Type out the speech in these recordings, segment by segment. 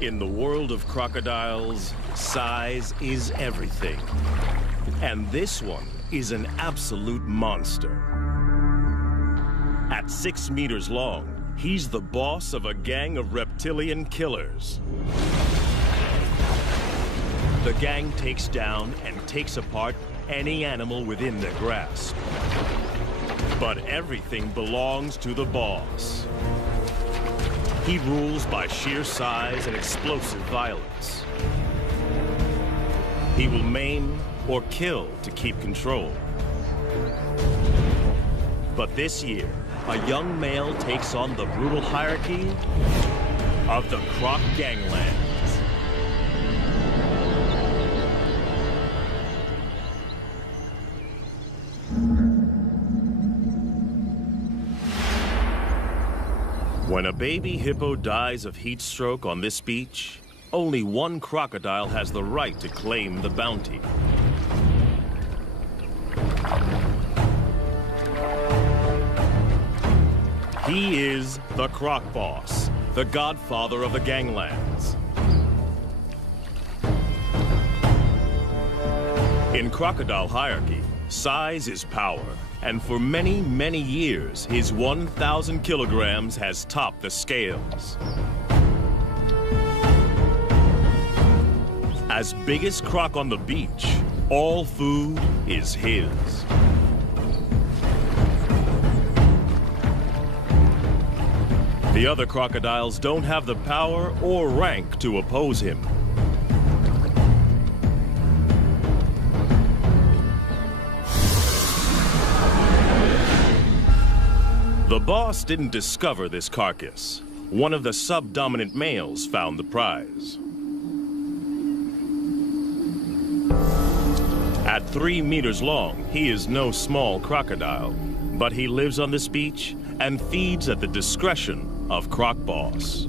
In the world of crocodiles, size is everything. And this one is an absolute monster. At 6 meters long, he's the boss of a gang of reptilian killers. The gang takes down and takes apart any animal within their grasp. But everything belongs to the boss. He rules by sheer size and explosive violence. He will maim or kill to keep control. But this year, a young male takes on the brutal hierarchy of the Croc Ganglands. When a baby hippo dies of heat stroke on this beach, only one crocodile has the right to claim the bounty. He is the Croc Boss, the godfather of the ganglands. In crocodile hierarchy, size is power. And for many, many years, his 1,000 kilograms has topped the scales. As biggest croc on the beach, all food is his. The other crocodiles don't have the power or rank to oppose him. The boss didn't discover this carcass. One of the subdominant males found the prize. At 3 meters long, he is no small crocodile, but he lives on this beach and feeds at the discretion of Croc Boss.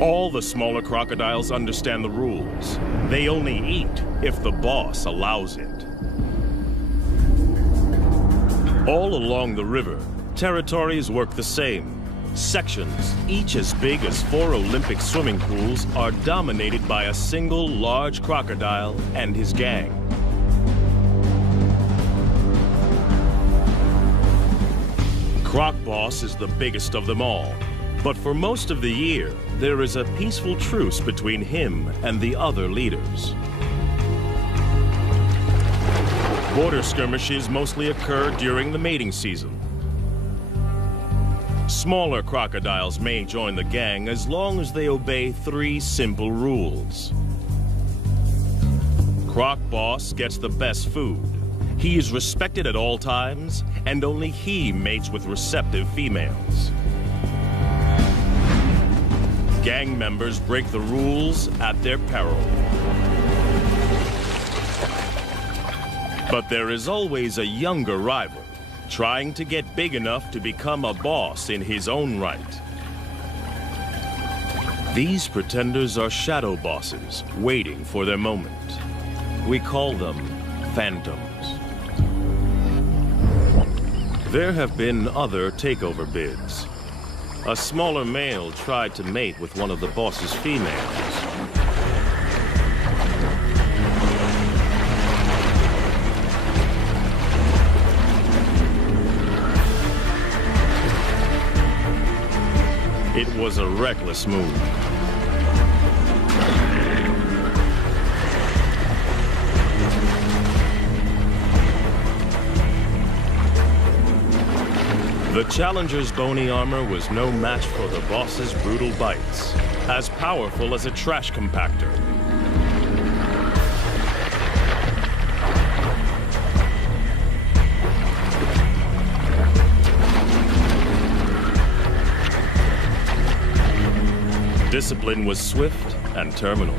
All the smaller crocodiles understand the rules. They only eat if the boss allows it. All along the river, territories work the same. Sections, each as big as 4 Olympic swimming pools, are dominated by a single large crocodile and his gang. Croc Boss is the biggest of them all. But for most of the year, there is a peaceful truce between him and the other leaders. Border skirmishes mostly occur during the mating season. Smaller crocodiles may join the gang as long as they obey 3 simple rules. Croc Boss gets the best food. He is respected at all times, and only he mates with receptive females. Gang members break the rules at their peril. But there is always a younger rival, trying to get big enough to become a boss in his own right. These pretenders are shadow bosses, waiting for their moment. We call them phantoms. There have been other takeover bids. A smaller male tried to mate with one of the boss's females. It was a reckless move. The challenger's bony armor was no match for the boss's brutal bites, as powerful as a trash compactor. Discipline was swift and terminal.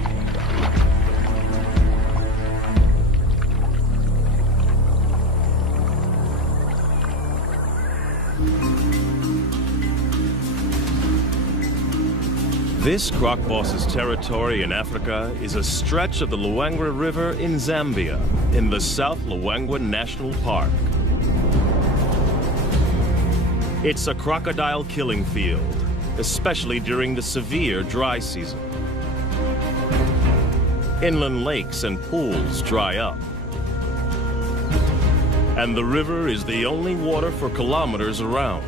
This Croc Boss's territory in Africa is a stretch of the Luangwa River in Zambia, in the South Luangwa National Park. It's a crocodile killing field, especially during the severe dry season. Inland lakes and pools dry up. And the river is the only water for kilometers around.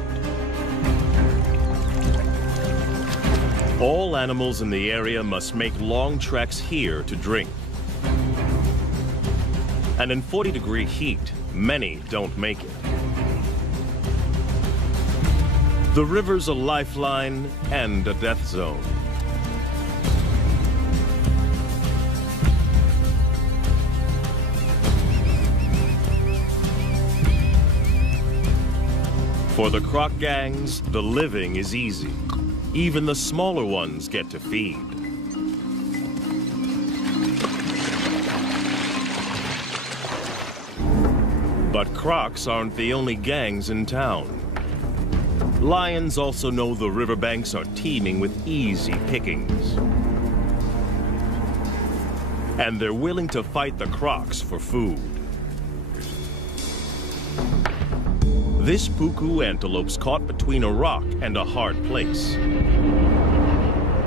All animals in the area must make long treks here to drink. And in 40-degree heat, many don't make it. The river's a lifeline and a death zone. For the croc gangs, the living is easy. Even the smaller ones get to feed. But crocs aren't the only gangs in town. Lions also know the riverbanks are teeming with easy pickings. And they're willing to fight the crocs for food. This puku antelope's caught between a rock and a hard place.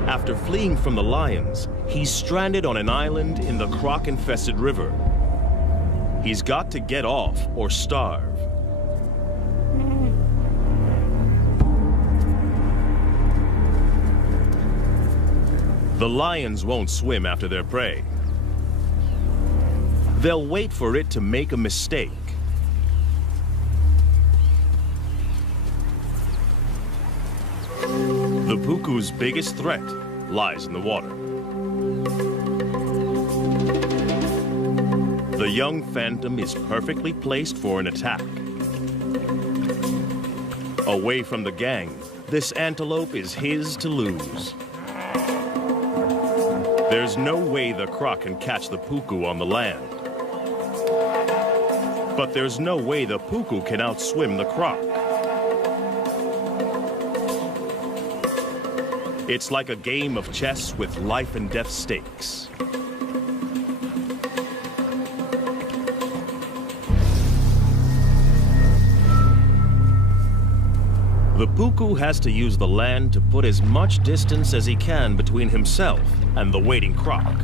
After fleeing from the lions, he's stranded on an island in the croc-infested river. He's got to get off or starve. The lions won't swim after their prey. They'll wait for it to make a mistake. The puku's biggest threat lies in the water. The young phantom is perfectly placed for an attack. Away from the gang, this antelope is his to lose. There's no way the croc can catch the puku on the land. But there's no way the puku can outswim the croc. It's like a game of chess with life and death stakes. The puku has to use the land to put as much distance as he can between himself and the waiting croc,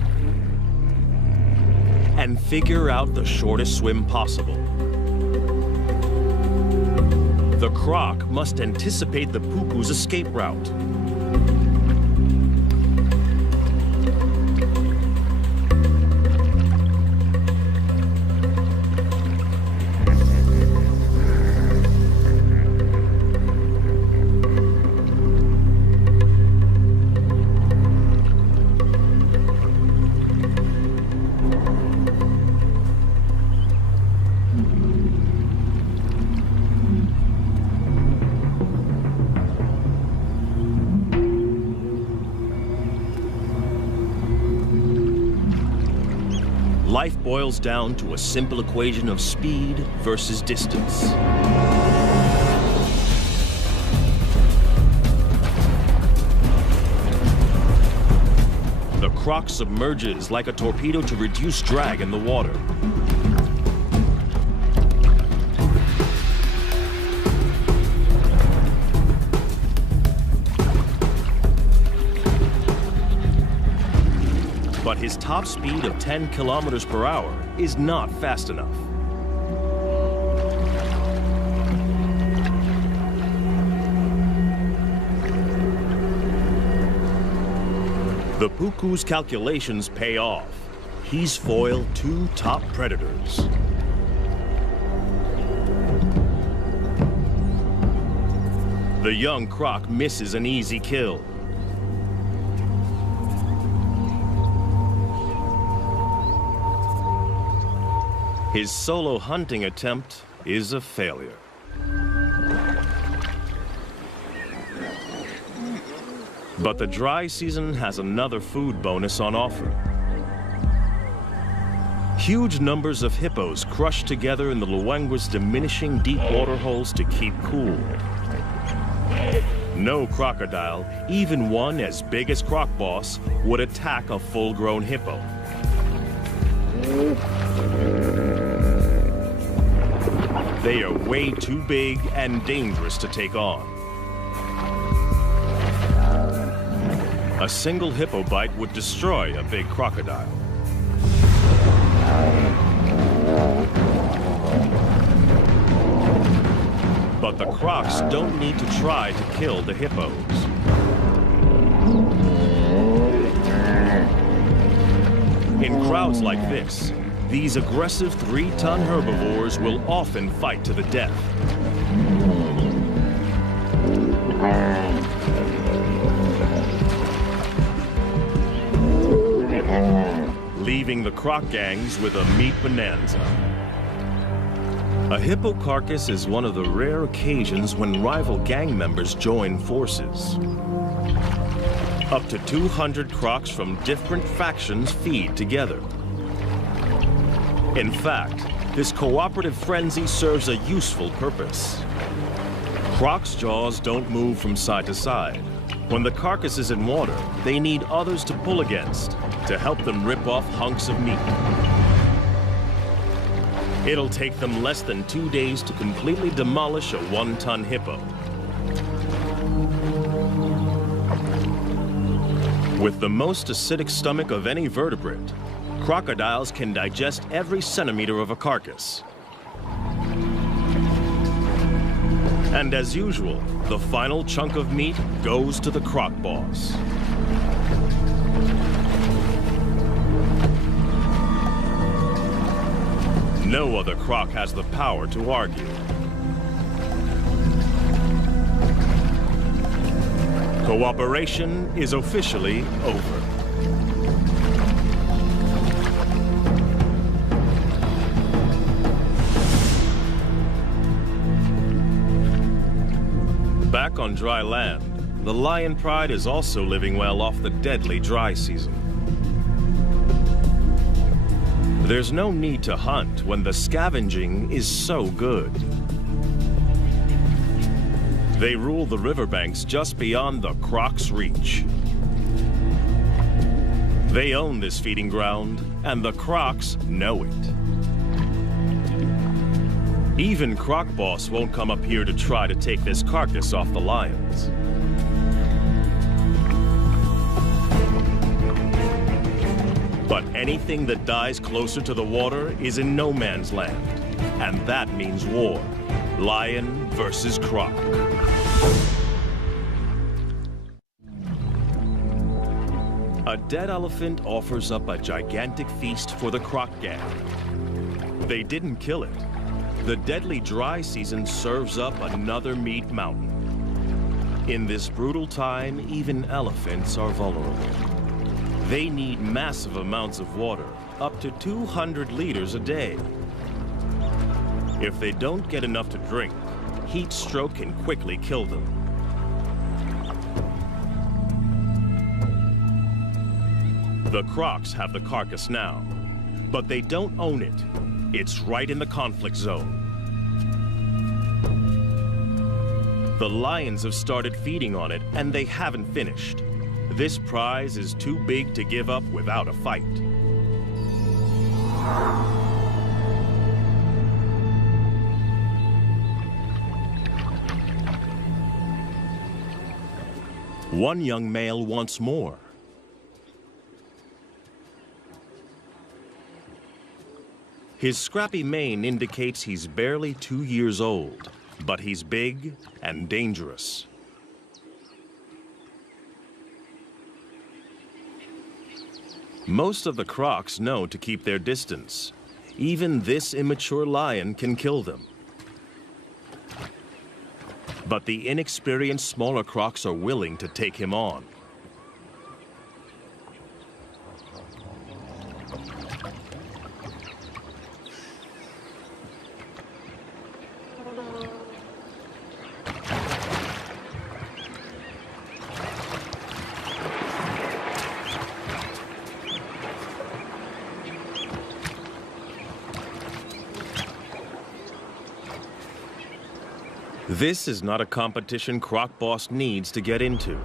and figure out the shortest swim possible. The croc must anticipate the puku's escape route. Life boils down to a simple equation of speed versus distance. The croc submerges like a torpedo to reduce drag in the water. But his top speed of 10 kilometers per hour is not fast enough. The puku's calculations pay off. He's foiled two top predators. The young croc misses an easy kill. His solo hunting attempt is a failure. But the dry season has another food bonus on offer. Huge numbers of hippos crush together in the Luangwa's diminishing deep water holes to keep cool. No crocodile, even one as big as Croc Boss, would attack a full-grown hippo. They are way too big and dangerous to take on. A single hippo bite would destroy a big crocodile. But the crocs don't need to try to kill the hippos. In crowds like this, these aggressive 3-ton herbivores will often fight to the death. Leaving the croc gangs with a meat bonanza. A hippo carcass is one of the rare occasions when rival gang members join forces. Up to 200 crocs from different factions feed together. In fact, this cooperative frenzy serves a useful purpose. Crocs' jaws don't move from side to side. When the carcass is in water, they need others to pull against to help them rip off hunks of meat. It'll take them less than 2 days to completely demolish a 1-ton hippo. With the most acidic stomach of any vertebrate, crocodiles can digest every centimeter of a carcass. And as usual, the final chunk of meat goes to the croc boss. No other croc has the power to argue. Cooperation is officially over. Back on dry land, the lion pride is also living well off the deadly dry season. There's no need to hunt when the scavenging is so good. They rule the riverbanks just beyond the croc's reach. They own this feeding ground, and the crocs know it. Even Croc Boss won't come up here to try to take this carcass off the lions. But anything that dies closer to the water is in no man's land, and that means war. Lion versus croc. A dead elephant offers up a gigantic feast for the croc gang. They didn't kill it. The deadly dry season serves up another meat mountain. In this brutal time, even elephants are vulnerable. They need massive amounts of water, up to 200 liters a day. If they don't get enough to drink, heat stroke can quickly kill them. The crocs have the carcass now, but they don't own it. It's right in the conflict zone. The lions have started feeding on it, and they haven't finished. This prize is too big to give up without a fight. One young male wants more. His scrappy mane indicates he's barely 2 years old, but he's big and dangerous. Most of the crocs know to keep their distance. Even this immature lion can kill them. But the inexperienced smaller crocs are willing to take him on. This is not a competition Croc Boss needs to get into.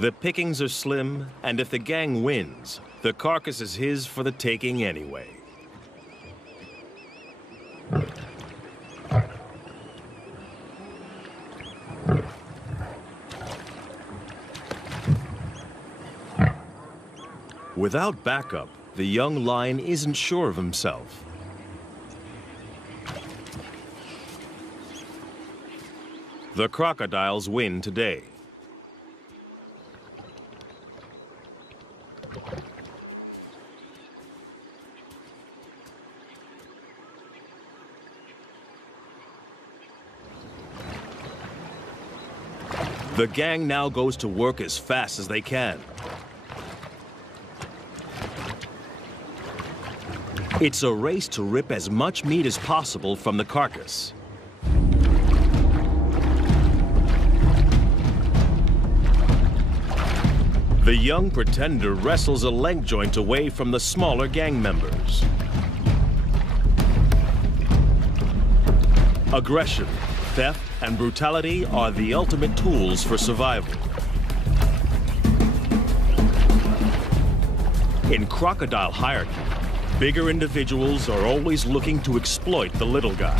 The pickings are slim, and if the gang wins, the carcass is his for the taking anyway. Without backup, the young lion isn't sure of himself. The crocodiles win today. The gang now goes to work as fast as they can. It's a race to rip as much meat as possible from the carcass. The young pretender wrestles a leg joint away from the smaller gang members. Aggression, theft, and brutality are the ultimate tools for survival. In crocodile hierarchy, bigger individuals are always looking to exploit the little guy.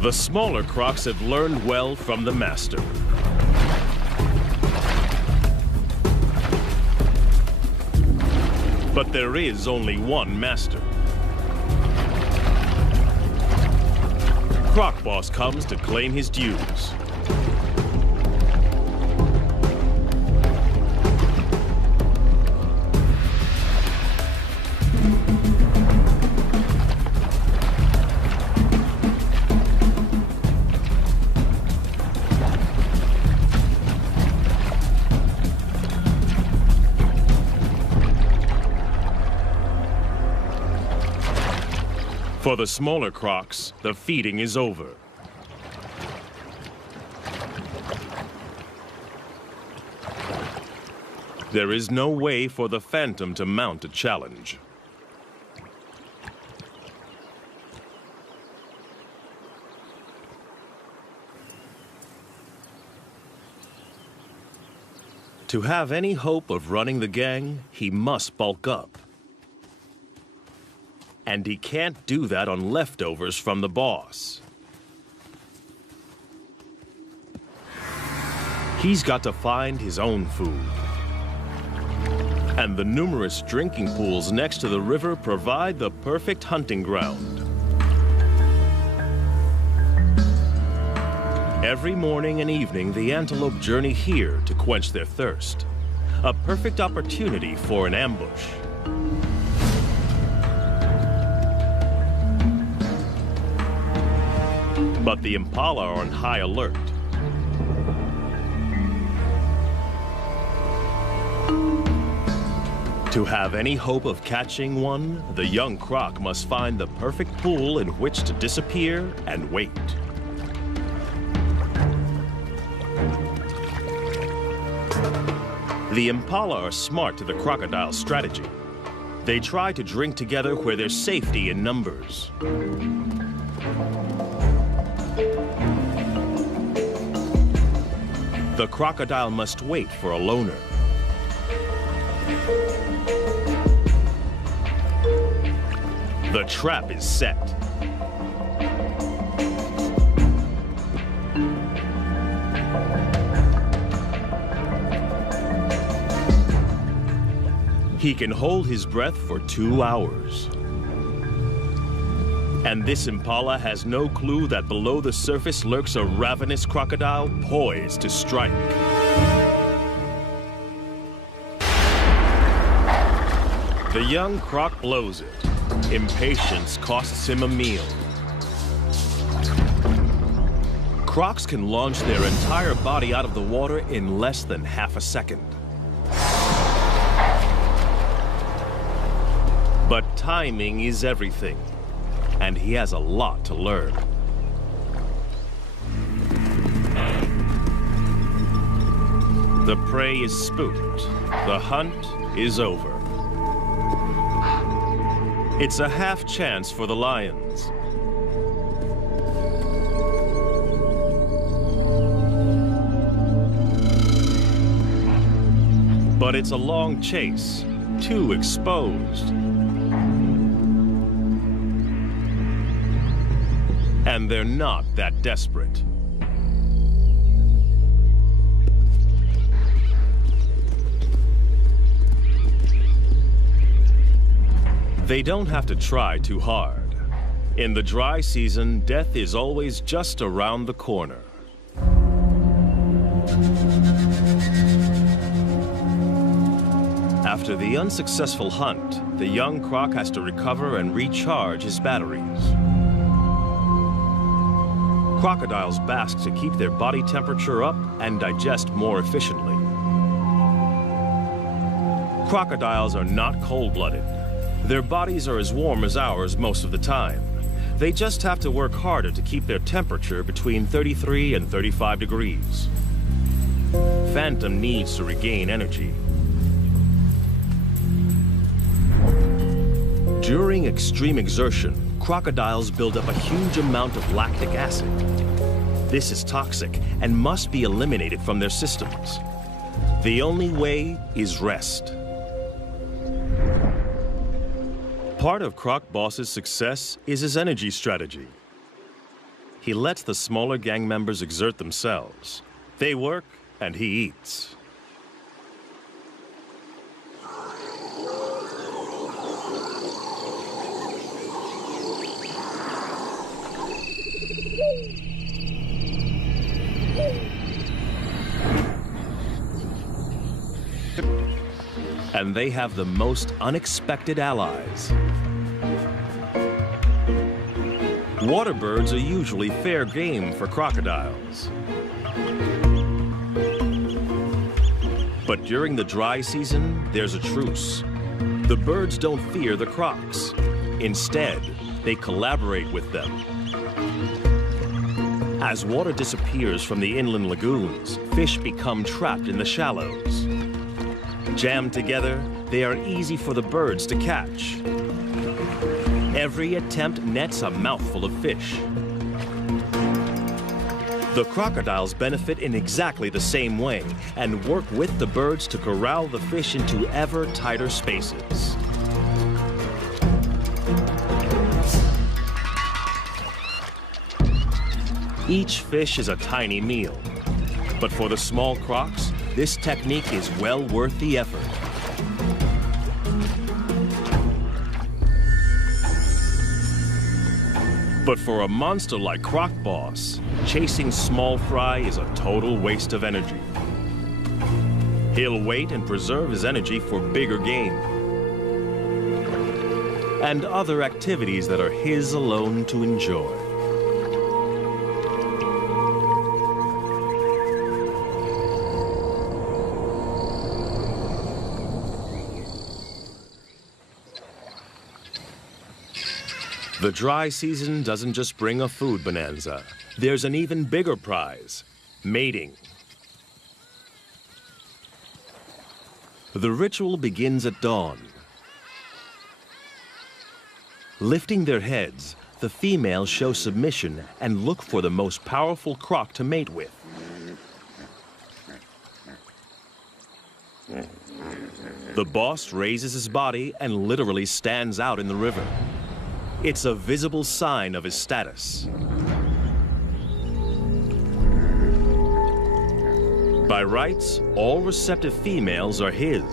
The smaller crocs have learned well from the master. But there is only one master. Croc Boss comes to claim his dues. For the smaller crocs, the feeding is over. There is no way for the Phantom to mount a challenge. To have any hope of running the gang, he must bulk up. And he can't do that on leftovers from the boss. He's got to find his own food. And the numerous drinking pools next to the river provide the perfect hunting ground. Every morning and evening, the antelope journey here to quench their thirst. A perfect opportunity for an ambush. But the impala are on high alert. To have any hope of catching one, the young croc must find the perfect pool in which to disappear and wait. The impala are smart to the crocodile's strategy. They try to drink together where there's safety in numbers. The crocodile must wait for a loner. The trap is set. He can hold his breath for 2 hours. And this impala has no clue that below the surface lurks a ravenous crocodile poised to strike. The young croc blows it. Impatience costs him a meal. Crocs can launch their entire body out of the water in less than half a second. But timing is everything. And he has a lot to learn. The prey is spooked. The hunt is over. It's a half chance for the lions. But it's a long chase, too exposed. And they're not that desperate. They don't have to try too hard. In the dry season, death is always just around the corner. After the unsuccessful hunt, the young croc has to recover and recharge his batteries. Crocodiles bask to keep their body temperature up and digest more efficiently. Crocodiles are not cold-blooded. Their bodies are as warm as ours most of the time. They just have to work harder to keep their temperature between 33 and 35 degrees. Phantom needs to regain energy. During extreme exertion, crocodiles build up a huge amount of lactic acid. This is toxic and must be eliminated from their systems. The only way is rest. Part of Croc Boss's success is his energy strategy. He lets the smaller gang members exert themselves. They work and he eats. And they have the most unexpected allies. Water birds are usually fair game for crocodiles. But during the dry season, there's a truce. The birds don't fear the crocs. Instead, they collaborate with them. As water disappears from the inland lagoons, fish become trapped in the shallows. Jammed together, they are easy for the birds to catch. Every attempt nets a mouthful of fish. The crocodiles benefit in exactly the same way and work with the birds to corral the fish into ever tighter spaces. Each fish is a tiny meal, but for the small crocs, this technique is well worth the effort. But for a monster like Croc Boss, chasing small fry is a total waste of energy. He'll wait and preserve his energy for bigger game and other activities that are his alone to enjoy. The dry season doesn't just bring a food bonanza. There's an even bigger prize, mating. The ritual begins at dawn. Lifting their heads, the females show submission and look for the most powerful croc to mate with. The boss raises his body and literally stands out in the river. It's a visible sign of his status. By rights, all receptive females are his.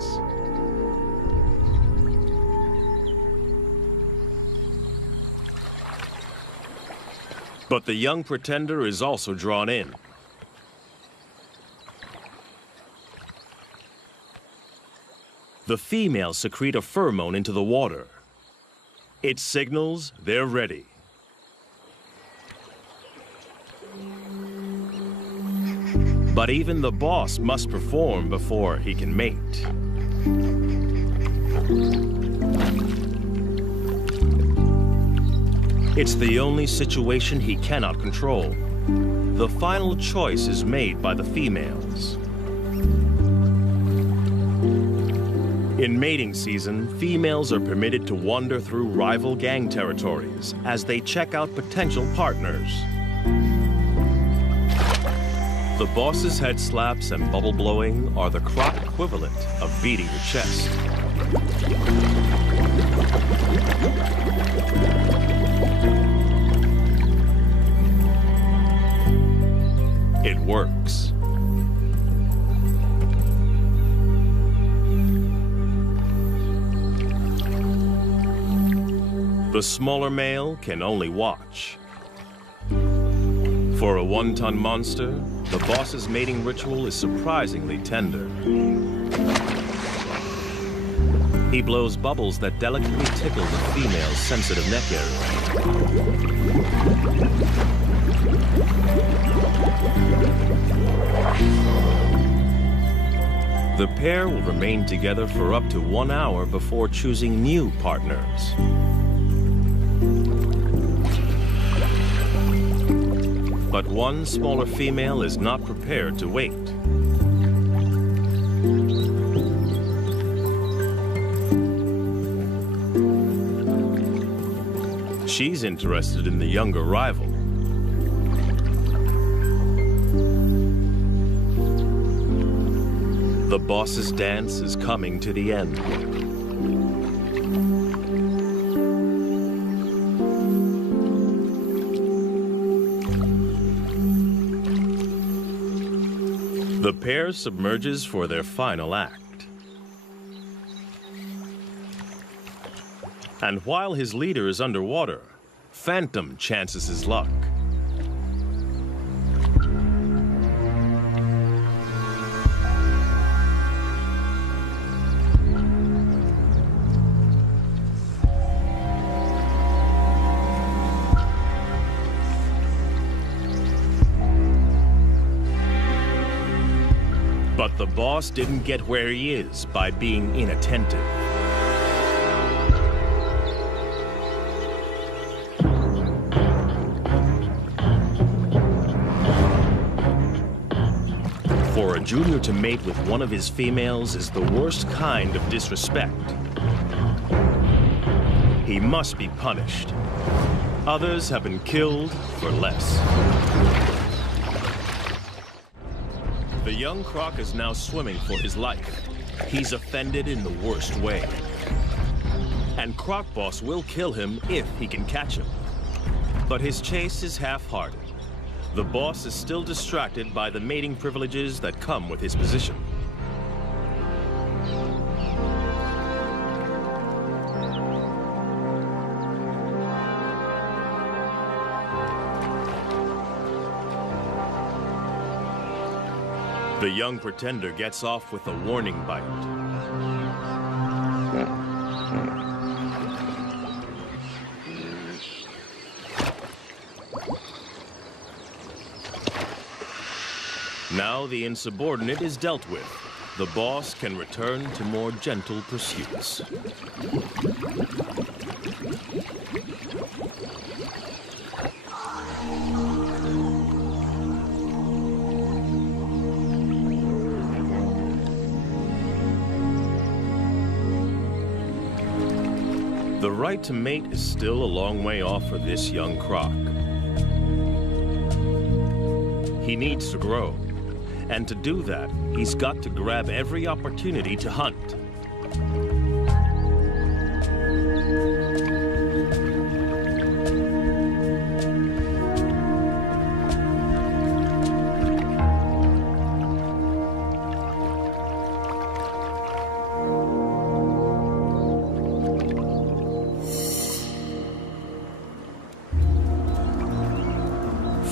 But the young pretender is also drawn in. The females secrete a pheromone into the water. It signals they're ready. But even the boss must perform before he can mate. It's the only situation he cannot control. The final choice is made by the females. In mating season, females are permitted to wander through rival gang territories as they check out potential partners. The boss's head slaps and bubble blowing are the croc equivalent of beating your chest. It works. The smaller male can only watch. For a one-ton monster, the boss's mating ritual is surprisingly tender. He blows bubbles that delicately tickle the female's sensitive neck area. The pair will remain together for up to 1 hour before choosing new partners. But one smaller female is not prepared to wait. She's interested in the younger rival. The boss's dance is coming to the end. The pair submerges for their final act. And while his leader is underwater, Phantom chances his luck. But the boss didn't get where he is by being inattentive. For a junior to mate with one of his females is the worst kind of disrespect. He must be punished. Others have been killed for less. The young croc is now swimming for his life. He's offended in the worst way. And Croc Boss will kill him if he can catch him. But his chase is half-hearted. The boss is still distracted by the mating privileges that come with his position. The young pretender gets off with a warning bite. Now the insubordinate is dealt with. The boss can return to more gentle pursuits. The right to mate is still a long way off for this young croc. He needs to grow. And to do that, he's got to grab every opportunity to hunt.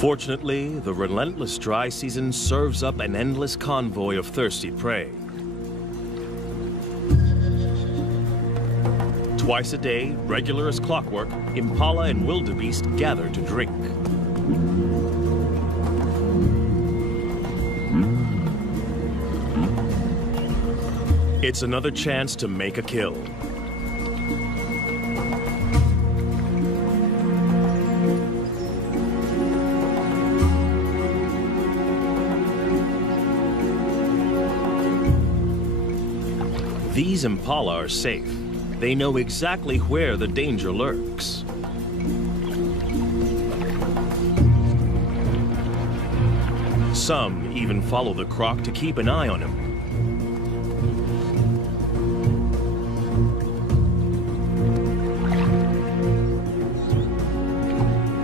Fortunately, the relentless dry season serves up an endless convoy of thirsty prey. Twice a day, regular as clockwork, impala and wildebeest gather to drink. It's another chance to make a kill. These impala are safe. They know exactly where the danger lurks. Some even follow the croc to keep an eye on him.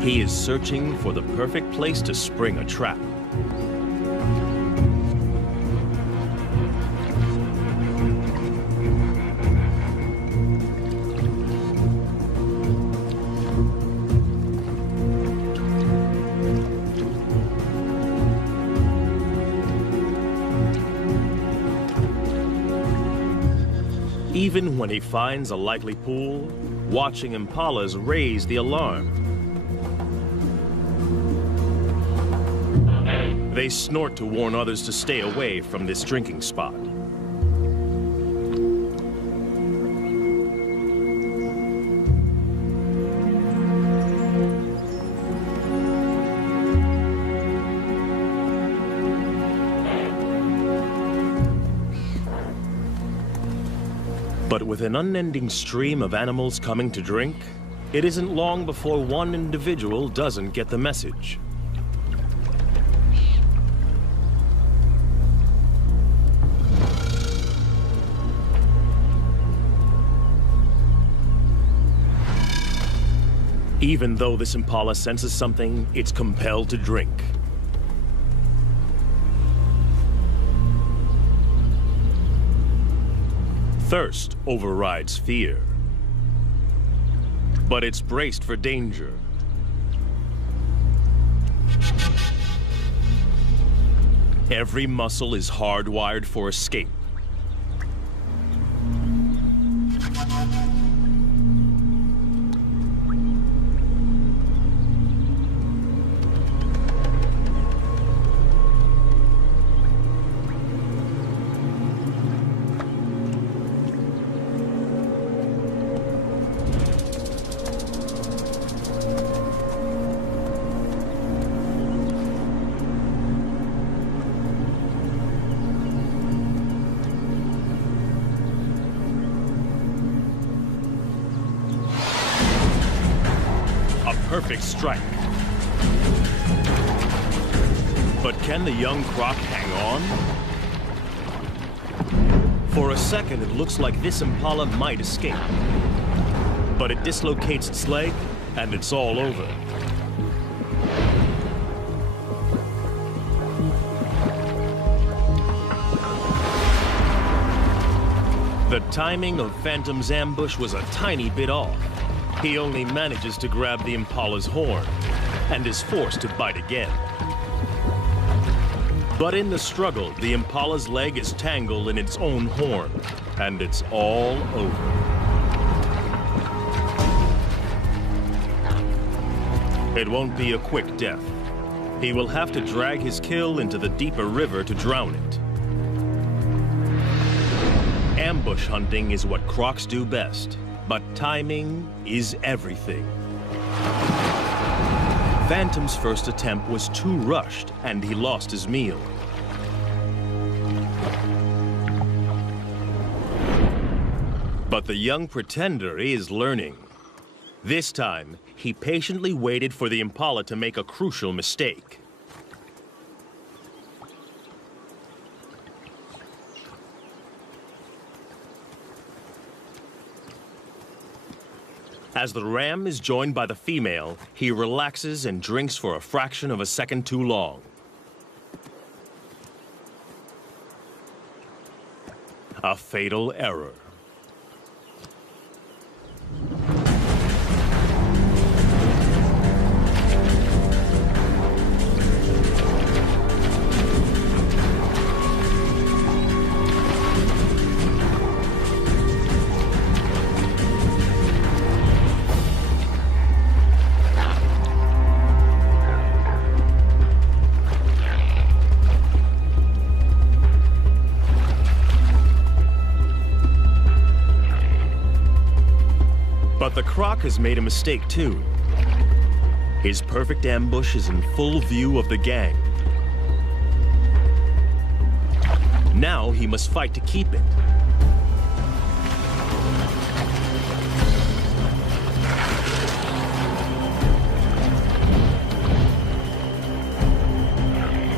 He is searching for the perfect place to spring a trap. Even when he finds a likely pool, watching impalas raise the alarm. They snort to warn others to stay away from this drinking spot. But with an unending stream of animals coming to drink, it isn't long before one individual doesn't get the message. Even though this impala senses something, it's compelled to drink. Thirst overrides fear, but it's braced for danger. Every muscle is hardwired for escape. Perfect strike. But can the young croc hang on? For a second, it looks like this impala might escape. But it dislocates its leg, and it's all over. The timing of Phantom's ambush was a tiny bit off. He only manages to grab the impala's horn and is forced to bite again. But in the struggle, the impala's leg is tangled in its own horn, and it's all over. It won't be a quick death. He will have to drag his kill into the deeper river to drown it. Ambush hunting is what crocs do best. But timing is everything. Phantom's first attempt was too rushed, and he lost his meal. But the young pretender is learning. This time, he patiently waited for the impala to make a crucial mistake. As the ram is joined by the female, he relaxes and drinks for a fraction of a second too long. A fatal error. But the croc has made a mistake too. His perfect ambush is in full view of the gang. Now he must fight to keep it.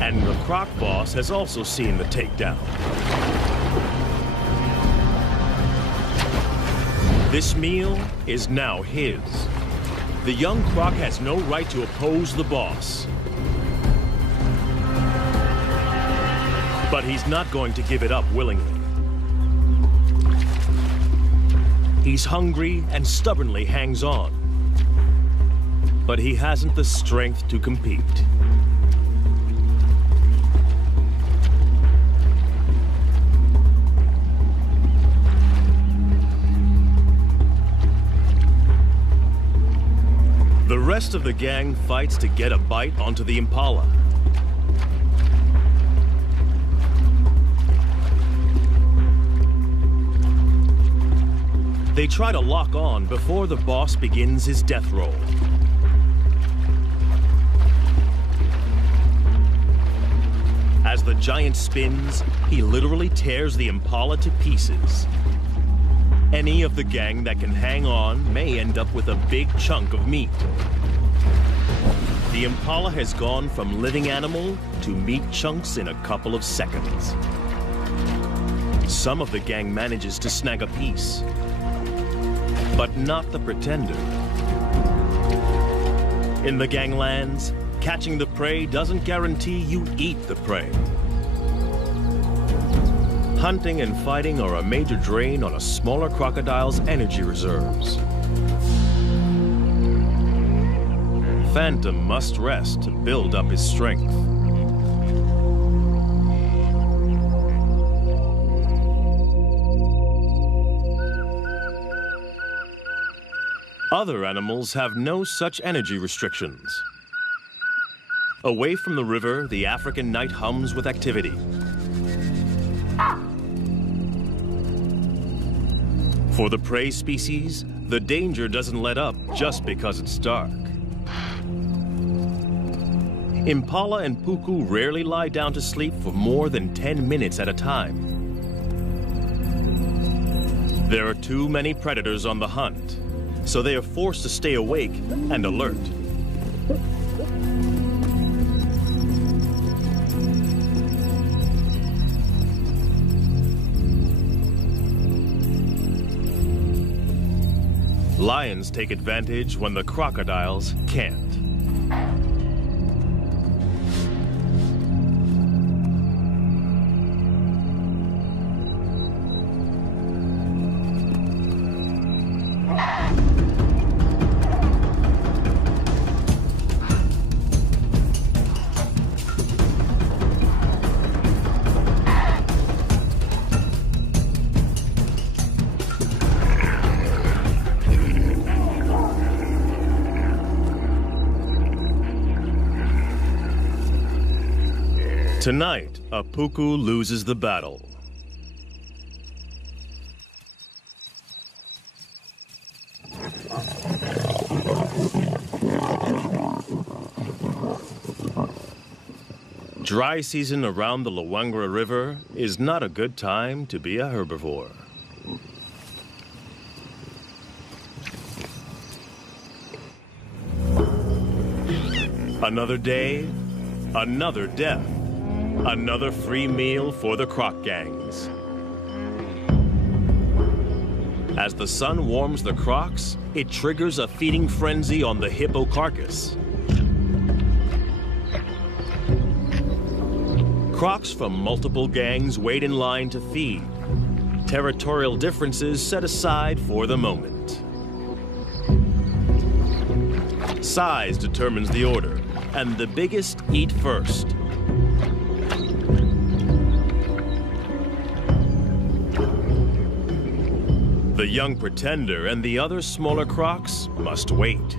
And the croc boss has also seen the takedown. This meal is now his. The young croc has no right to oppose the boss. But he's not going to give it up willingly. He's hungry and stubbornly hangs on. But he hasn't the strength to compete. The rest of the gang fights to get a bite onto the impala. They try to lock on before the boss begins his death roll. As the giant spins, he literally tears the impala to pieces. Any of the gang that can hang on may end up with a big chunk of meat. The impala has gone from living animal to meat chunks in a couple of seconds. Some of the gang manages to snag a piece, but not the pretender. In the ganglands, catching the prey doesn't guarantee you eat the prey. Hunting and fighting are a major drain on a smaller crocodile's energy reserves. Phantom must rest to build up his strength. Other animals have no such energy restrictions. Away from the river, the African night hums with activity. For the prey species, the danger doesn't let up just because it's dark. Impala and puku rarely lie down to sleep for more than 10 minutes at a time. There are too many predators on the hunt, so they are forced to stay awake and alert. Lions take advantage when the crocodiles can't. Tonight, a puku loses the battle. Dry season around the Luangwa River is not a good time to be a herbivore. Another day, another death. Another free meal for the croc gangs. As the sun warms the crocs, it triggers a feeding frenzy on the hippo carcass. Crocs from multiple gangs wait in line to feed. Territorial differences set aside for the moment. Size determines the order, and the biggest eat first. The young pretender and the other smaller crocs must wait.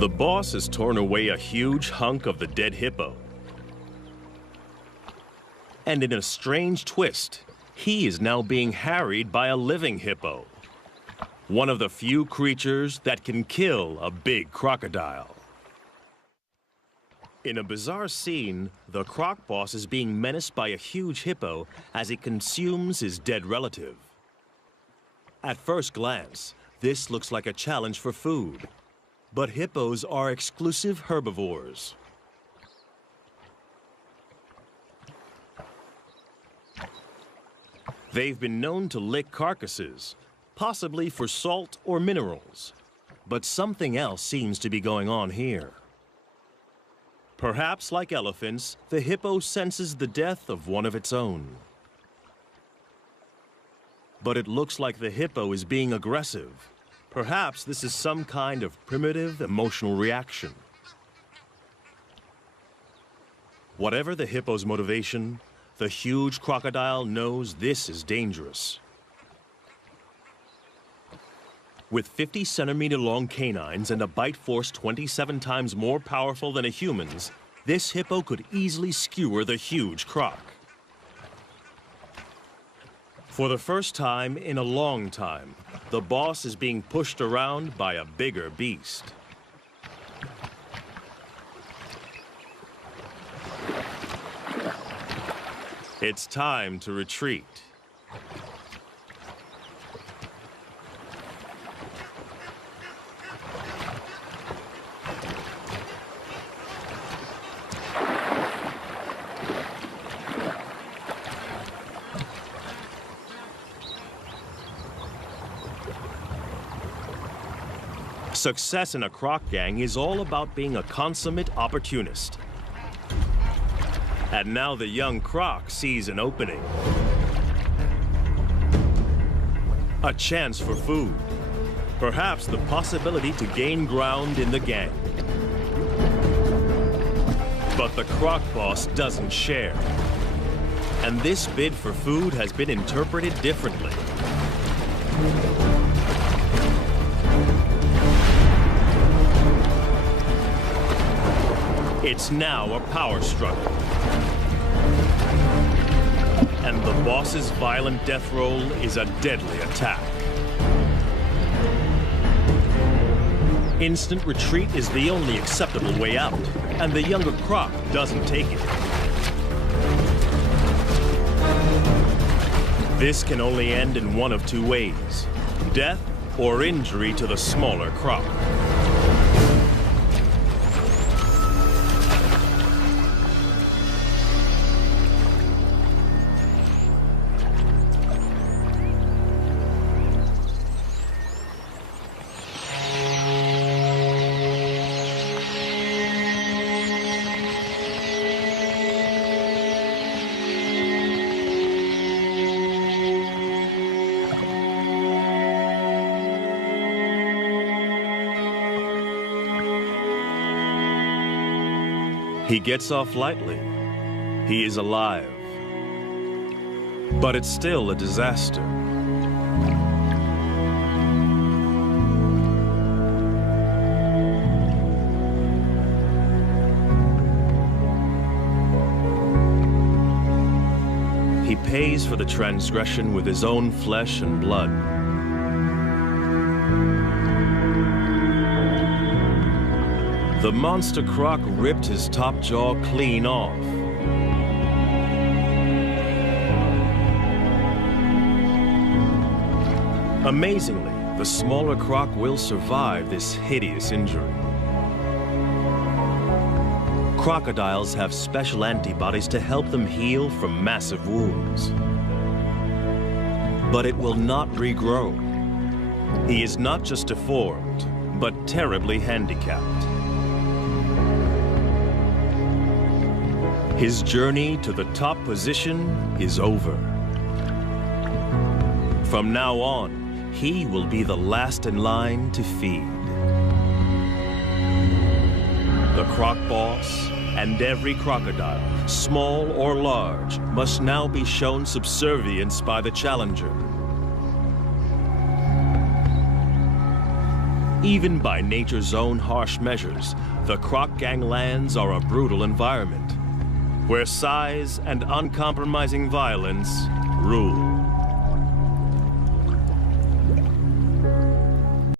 The boss has torn away a huge hunk of the dead hippo. And in a strange twist, he is now being harried by a living hippo. One of the few creatures that can kill a big crocodile. In a bizarre scene, the croc boss is being menaced by a huge hippo as it consumes his dead relative. At first glance, this looks like a challenge for food. But hippos are exclusive herbivores. They've been known to lick carcasses, possibly for salt or minerals. But something else seems to be going on here. Perhaps, like elephants, the hippo senses the death of one of its own. But it looks like the hippo is being aggressive. Perhaps this is some kind of primitive emotional reaction. Whatever the hippo's motivation, the huge crocodile knows this is dangerous. With 50-centimeter-long canines and a bite force 27 times more powerful than a human's, this hippo could easily skewer the huge croc. For the first time in a long time, the boss is being pushed around by a bigger beast. It's time to retreat. Success in a croc gang is all about being a consummate opportunist. And now the young croc sees an opening. A chance for food. Perhaps the possibility to gain ground in the gang. But the croc boss doesn't share. And this bid for food has been interpreted differently. It's now a power struggle. And the boss's violent death roll is a deadly attack. Instant retreat is the only acceptable way out, and the younger croc doesn't take it. This can only end in one of two ways: death or injury to the smaller croc. He gets off lightly. He is alive. But it's still a disaster. He pays for the transgression with his own flesh and blood. The monster croc ripped his top jaw clean off. Amazingly, the smaller croc will survive this hideous injury. Crocodiles have special antibodies to help them heal from massive wounds. But it will not regrow. He is not just deformed, but terribly handicapped. His journey to the top position is over. From now on, he will be the last in line to feed. The croc boss and every crocodile, small or large, must now be shown subservience by the challenger. Even by nature's own harsh measures, the croc ganglands are a brutal environment, where size and uncompromising violence rule.